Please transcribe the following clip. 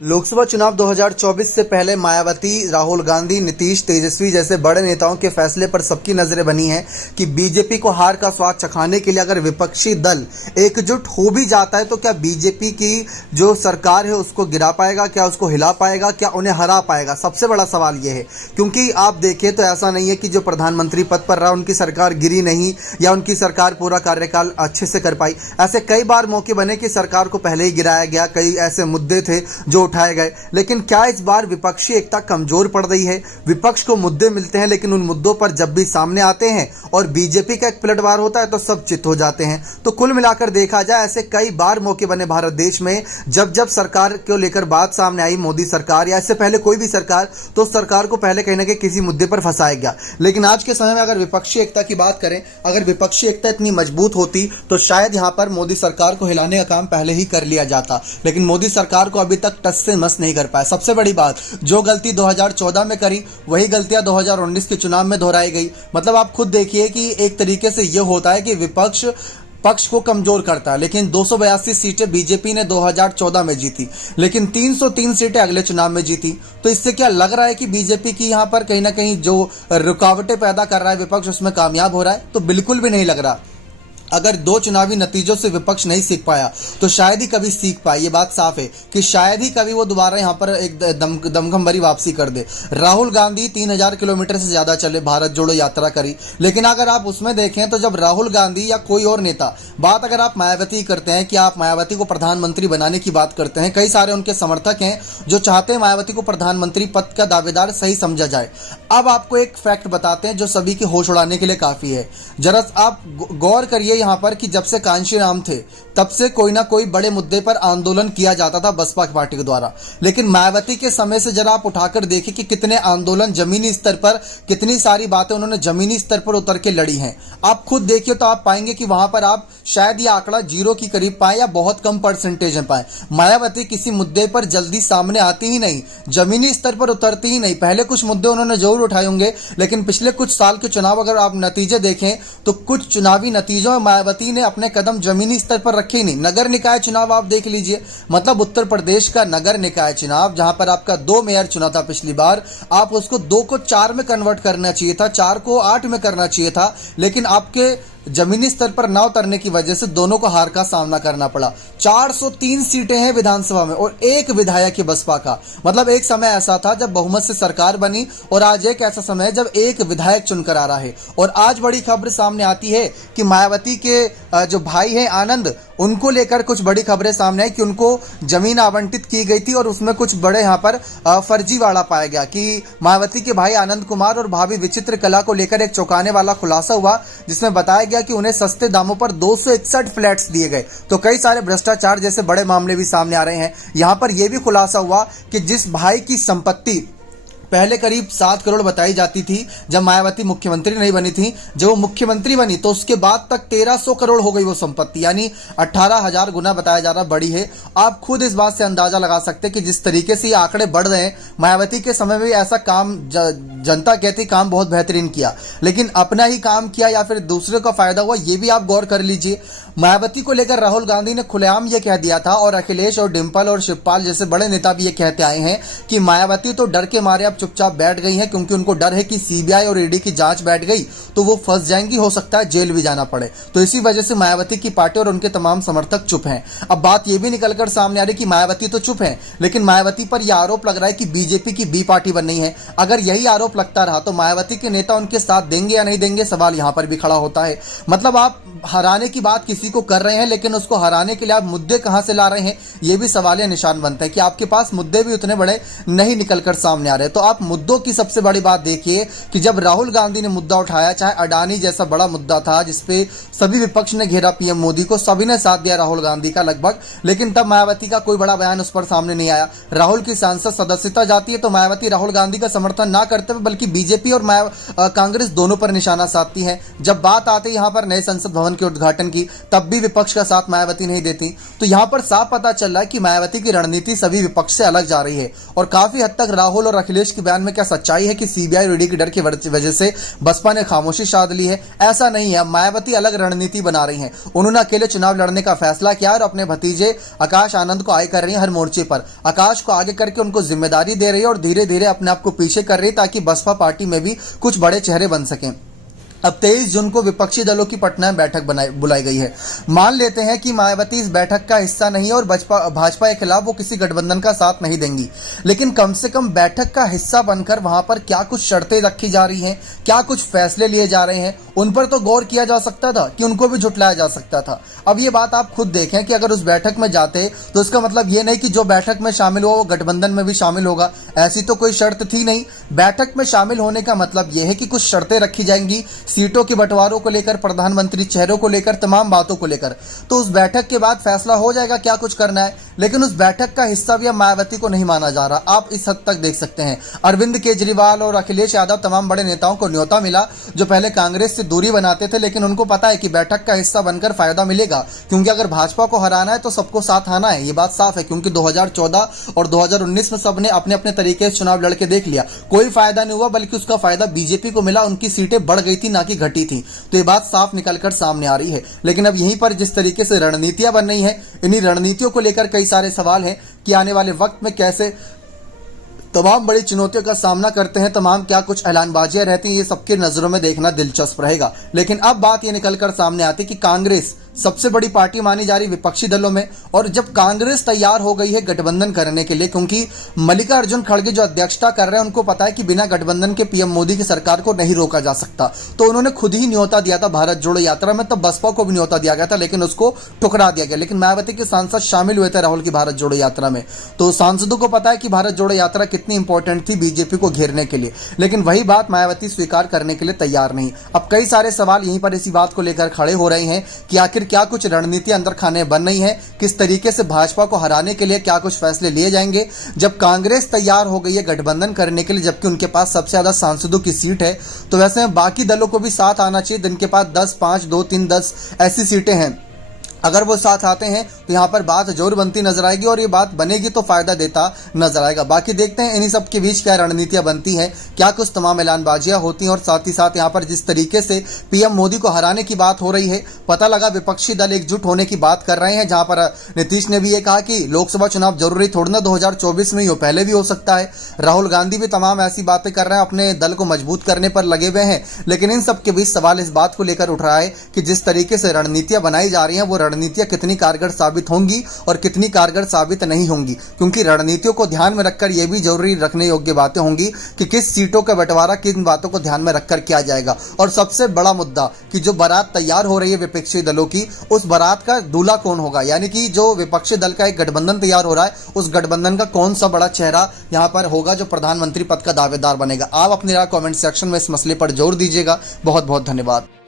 लोकसभा चुनाव 2024 से पहले मायावती, राहुल गांधी, नीतीश, तेजस्वी जैसे बड़े नेताओं के फैसले पर सबकी नजरें बनी हैं कि बीजेपी को हार का स्वाद चखाने के लिए अगर विपक्षी दल एकजुट हो भी जाता है तो क्या बीजेपी की जो सरकार है उसको गिरा पाएगा, क्या उसको हिला पाएगा, क्या उन्हें हरा पाएगा। सबसे बड़ा सवाल यह है, क्योंकि आप देखें तो ऐसा नहीं है कि जो प्रधानमंत्री पद पर रहा उनकी सरकार गिरी नहीं या उनकी सरकार पूरा कार्यकाल अच्छे से कर पाई। ऐसे कई बार मौके बने कि सरकार को पहले ही गिराया गया, कई ऐसे मुद्दे थे जो उठाए गए। लेकिन क्या इस बार विपक्षी एकता कमजोर पड़ रही है? विपक्ष को मुद्दे मिलते हैं लेकिन उन मुद्दों पर जब भी सामने आते हैं और बीजेपी का एक पलटवार होता है तो सब चित हो जाते हैं। तो कुल मिलाकर देखा जाए ऐसे कई बार मौके बने भारत देश में, जब जब सरकार को लेकर बात सामने आई, मोदी सरकार या इससे पहले कोई भी सरकार, तो सरकार को पहले कहीं ना कहीं किसी मुद्दे पर फंसाया गया। लेकिन आज के समय में अगर विपक्षी एकता की बात करें, अगर विपक्षी एकता इतनी मजबूत होती तो शायद यहां पर मोदी सरकार को हिलाने का काम पहले ही कर लिया जाता। लेकिन मोदी सरकार को अभी तक टस से मस नहीं कर पाया। सबसे बड़ी बात, जो गलती 2014 में करी वही गलतियां 2019 के चुनाव में दोहराई गई। मतलब आप खुद देखिए कि एक तरीके से यह होता है कि विपक्ष पक्ष को कमजोर करता है। लेकिन 282 सीटें बीजेपी ने 2014 में जीती, लेकिन 303 सीटें अगले चुनाव में जीती। तो इससे क्या लग रहा है कि बीजेपी की यहां पर कहीं ना कहीं जो रुकावटें पैदा कर रहा है विपक्ष उसमें कामयाब हो रहा है? तो बिल्कुल भी नहीं लग रहा। अगर दो चुनावी नतीजों से विपक्ष नहीं सीख पाया तो शायद ही कभी सीख पाए। ये बात साफ है कि शायद ही कभी वो दोबारा यहां पर एक दमखम भरी वापसी कर दे। राहुल गांधी 3000 किलोमीटर से ज्यादा चले, भारत जोड़ो यात्रा करी, लेकिन अगर आप उसमें देखें तो जब राहुल गांधी या कोई और नेता, बात अगर आप मायावती करते हैं कि आप मायावती को प्रधानमंत्री बनाने की बात करते हैं, कई सारे उनके समर्थक हैं जो चाहते हैं मायावती को प्रधानमंत्री पद का दावेदार सही समझा जाए। अब आपको एक फैक्ट बताते हैं जो सभी की होश उड़ाने के लिए काफी है। जरा आप गौर करिए यहां पर कि जब से कांशीराम थे तब से कोई ना कोई बड़े मुद्दे पर आंदोलन किया जाता था बसपा पार्टी के द्वारा, लेकिन मायावती के समय से जरा आप उठाकर देखिए कि कितने आंदोलन जमीनी स्तर पर, कितनी सारी बातें उन्होंने जमीनी स्तर पर उतर के लड़ी हैं। आप खुद देखिए तो आप पाएंगे कि वहां पर आप शायद ये आंकड़ा 0 के करीब पाए या बहुत कम परसेंटेज में पाए। मायावती किसी मुद्दे पर जल्दी सामने आती ही नहीं, जमीनी स्तर पर उतरती ही नहीं। पहले कुछ मुद्दे उन्होंने जरूर उठाए होंगे, लेकिन पिछले कुछ साल के चुनाव अगर आप नतीजे देखें तो कुछ चुनावी नतीजों में मायावती ने अपने कदम जमीनी स्तर पर रखे ही नहीं। नगर निकाय चुनाव आप देख लीजिए, मतलब उत्तर प्रदेश का नगर निकाय चुनाव जहां पर आपका 2 मेयर चुना था पिछली बार, आप उसको 2 को 4 में कन्वर्ट करना चाहिए था, 4 को 8 में करना चाहिए था, लेकिन आपके जमीनी स्तर पर ना उतरने की वजह से दोनों को हार का सामना करना पड़ा। 403 सीटें हैं विधानसभा में और एक विधायक है बसपा का। मतलब एक समय ऐसा था जब बहुमत से सरकार बनी और आज एक ऐसा समय है जब एक विधायक चुनकर आ रहा है। और आज बड़ी खबर सामने आती है कि मायावती के जो भाई हैं आनंद, उनको लेकर कुछ बड़ी खबरें सामने आई कि उनको जमीन आवंटित की गई थी और उसमें कुछ बड़े यहाँ पर फर्जीवाड़ा पाया गया कि मायावती के भाई आनंद कुमार और भाभी विचित्र कला को लेकर एक चौंकाने वाला खुलासा हुआ, जिसमें बताया गया कि उन्हें सस्ते दामों पर 261 फ्लैट्स दिए गए। तो कई सारे भ्रष्टाचार जैसे बड़े मामले भी सामने आ रहे हैं। यहां पर यह भी खुलासा हुआ कि जिस भाई की संपत्ति पहले करीब 7 करोड़ बताई जाती थी जब मायावती मुख्यमंत्री नहीं बनी थी, जब वो मुख्यमंत्री बनी तो उसके बाद तक 1300 करोड़ हो गई वो संपत्ति, यानी 18,000 गुना बताया जा रहा बड़ी है। आप खुद इस बात से अंदाजा लगा सकते हैं कि जिस तरीके से ये आंकड़े बढ़ रहे हैं, मायावती के समय में भी ऐसा काम जनता कहती काम बहुत बेहतरीन किया, लेकिन अपना ही काम किया या फिर दूसरे का फायदा हुआ, ये भी आप गौर कर लीजिए। मायावती को लेकर राहुल गांधी ने खुलेआम यह कह दिया था और अखिलेश और डिंपल और शिवपाल जैसे बड़े नेता भी ये कहते आए हैं कि मायावती तो डर के मारे अब चुपचाप बैठ गई हैं, क्योंकि उनको डर है कि सीबीआई और ईडी की जांच बैठ गई तो वो फंस जाएंगी, हो सकता है जेल भी जाना पड़े। तो इसी वजह से मायावती की पार्टी और उनके तमाम समर्थक चुप हैं। अब बात यह भी निकलकर सामने आ रही कि मायावती तो चुप है, लेकिन मायावती पर यह आरोप लग रहा है कि बीजेपी की बी पार्टी बन रही है। अगर यही आरोप लगता रहा तो मायावती के नेता उनके साथ देंगे या नहीं देंगे, सवाल यहां पर भी खड़ा होता है। मतलब आप हराने की बात किसी को कर रहे हैं, लेकिन उसको हराने के लिए आप मुद्दे कहां से ला रहे हैं, यह भी सवालिया निशान बनता है कि आपके पास मुद्दे भी उतने बड़े नहीं निकलकर सामने आ रहे। तो आप मुद्दों की सबसे बड़ी बात देखिए कि जब राहुल गांधी ने मुद्दा उठाया, चाहे अडानी जैसा बड़ा मुद्दा था जिसपे सभी विपक्ष ने घेरा पीएम मोदी को, सभी ने साथ दिया राहुल गांधी का लगभग, लेकिन तब मायावती का कोई बड़ा बयान उस पर सामने नहीं आया। राहुल की सांसद सदस्यता जाती है तो मायावती राहुल गांधी का समर्थन ना करते हुए बल्कि बीजेपी और कांग्रेस दोनों पर निशाना साधती है। जब बात आती है यहां पर नए संसद भवन के उद्घाटन की, तब भी विपक्ष का साथ मायावती नहीं देती। तो यहां पर साफ पता चल रहा है कि मायावती की रणनीति सभी विपक्ष से अलग जा रही है और काफी हद तक राहुल और अखिलेश की के बयान में क्या सच्चाई है कि सीबीआई और ईडी के डर की वजह से बसपा ने खामोशी साध ली है? ऐसा नहीं है। मायावती अलग रणनीति बना रही हैं। उन्होंने अकेले चुनाव लड़ने का फैसला किया और अपने भतीजे आकाश आनंद को आगे कर रही है हर मोर्चे पर। आकाश को आगे करके उनको जिम्मेदारी दे रही है और धीरे धीरे अपने आप को पीछे कर रही है ताकि बसपा पार्टी में भी कुछ बड़े चेहरे बन सकें। अब 23 जून को विपक्षी दलों की पटना में बैठक बुलाई गई है। मान लेते हैं कि मायावती इस बैठक का हिस्सा नहीं है और भाजपा के खिलाफ वो किसी गठबंधन का साथ नहीं देंगी, लेकिन कम से कम बैठक का हिस्सा बनकर वहां पर क्या कुछ शर्तें रखी जा रही हैं, क्या कुछ फैसले लिए जा रहे हैं, उन पर तो गौर किया जा सकता था कि उनको भी झुठलाया जा सकता था। अब ये बात आप खुद देखें कि अगर उस बैठक में जाते तो इसका मतलब ये नहीं कि जो बैठक में शामिल हुआ वो गठबंधन में भी शामिल होगा, ऐसी तो कोई शर्त थी नहीं। बैठक में शामिल होने का मतलब यह है कि कुछ शर्तें रखी जाएंगी, सीटों के बंटवारों को लेकर, प्रधानमंत्री चेहरों को लेकर, तमाम बातों को लेकर। तो उस बैठक के बाद फैसला हो जाएगा क्या कुछ करना है, लेकिन उस बैठक का हिस्सा भी अब मायावती को नहीं माना जा रहा। आप इस हद तक देख सकते हैं अरविंद केजरीवाल और अखिलेश यादव, तमाम बड़े नेताओं को न्योता मिला जो पहले कांग्रेस से दूरी बनाते थे, लेकिन उनको पता है कि बैठक का हिस्सा बनकर फायदा मिलेगा, क्योंकि अगर भाजपा को हराना है तो सबको साथ आना है। ये बात साफ है, क्योंकि 2014 और 2019 में सबने अपने अपने तरीके से चुनाव लड़के देख लिया, कोई फायदा नहीं हुआ, बल्कि उसका फायदा बीजेपी को मिला, उनकी सीटें बढ़ गई थी ना कि घटी थी। तो ये बात साफ निकलकर सामने आ रही है। लेकिन अब यहीं पर जिस तरीके से रणनीतियां बन रही हैं, इन्हीं रणनीतियों को लेकर कई सारे सवाल हैं कि आने वाले वक्त में कैसे तमाम बड़ी चुनौतियों का सामना करते हैं, तमाम क्या कुछ ऐलानबाजियां रहती हैं, ये सबके नजरों में देखना दिलचस्प रहेगा। लेकिन अब बात ये निकलकर सामने आती है कि कांग्रेस सबसे बड़ी पार्टी मानी जा रही विपक्षी दलों में, और जब कांग्रेस तैयार हो गई है गठबंधन करने के लिए, क्योंकि मल्लिकार्जुन खड़गे जो अध्यक्षता कर रहे हैं उनको पता है कि बिना गठबंधन के पीएम मोदी की सरकार को नहीं रोका जा सकता, तो उन्होंने खुद ही न्योता दिया था भारत जोड़ो यात्रा में। तब बसपा को भी न्योता दिया गया था, लेकिन उसको ठुकरा दिया गया। लेकिन मायावती के सांसद शामिल हुए थे राहुल की भारत जोड़ो यात्रा में, तो सांसदों को पता है कि भारत जोड़ो यात्रा कितनी इंपॉर्टेंट थी बीजेपी को घेरने के लिए, लेकिन वही बात मायावती स्वीकार करने के लिए तैयार नहीं। अब कई सारे सवाल यहीं पर इसी बात को लेकर खड़े हो रहे हैं कि आखिर क्या कुछ रणनीति अंदर खाने बन रही है, किस तरीके से भाजपा को हराने के लिए क्या कुछ फैसले लिए जाएंगे जब कांग्रेस तैयार हो गई है गठबंधन करने के लिए, जबकि उनके पास सबसे ज्यादा सांसदों की सीट है। तो वैसे में बाकी दलों को भी साथ आना चाहिए, जिनके पास 10, 5, 2, 3, 10 ऐसी सीटें हैं। अगर वो साथ आते हैं तो यहाँ पर बात जोर बनती नजर आएगी, और ये बात बनेगी तो फायदा देता नजर आएगा। बाकी देखते हैं इन्हीं सब के बीच क्या रणनीतियां बनती हैं, क्या कुछ तमाम ऐलानबाजियां होती हैं, और साथ ही साथ यहाँ पर जिस तरीके से पीएम मोदी को हराने की बात हो रही है, पता लगा विपक्षी दल एकजुट होने की बात कर रहे हैं, जहां पर नीतीश ने भी ये कहा कि लोकसभा चुनाव जरूरी थोड़ी ना 2024 में ही हो, पहले भी हो सकता है। राहुल गांधी भी तमाम ऐसी बातें कर रहे हैं, अपने दल को मजबूत करने पर लगे हुए हैं। लेकिन इन सब के बीच सवाल इस बात को लेकर उठ रहा है कि जिस तरीके से रणनीतियां बनाई जा रही हैं, वो रणनीतियां कितनी कारगर साबित होंगी और कितनी कारगर साबित नहीं होंगी, क्योंकि रणनीतियों को ध्यान में रखकर यह भी जरूरी रखने योग्य बातें होंगी कि किस सीटों का बंटवारा किन बातों को ध्यान में रखकर किया जाएगा। और सबसे बड़ा मुद्दा कि जो बारात तैयार हो रही है विपक्षी दलों की, उस बारात का दूल्हा कौन होगा, यानी कि जो विपक्षी दल का एक गठबंधन तैयार हो रहा है, उस गठबंधन का कौन सा बड़ा चेहरा यहां पर होगा जो प्रधानमंत्री पद का दावेदार बनेगा। आप अपनी राय कमेंट सेक्शन में इस मसले पर जोर दीजिएगा। बहुत बहुत धन्यवाद।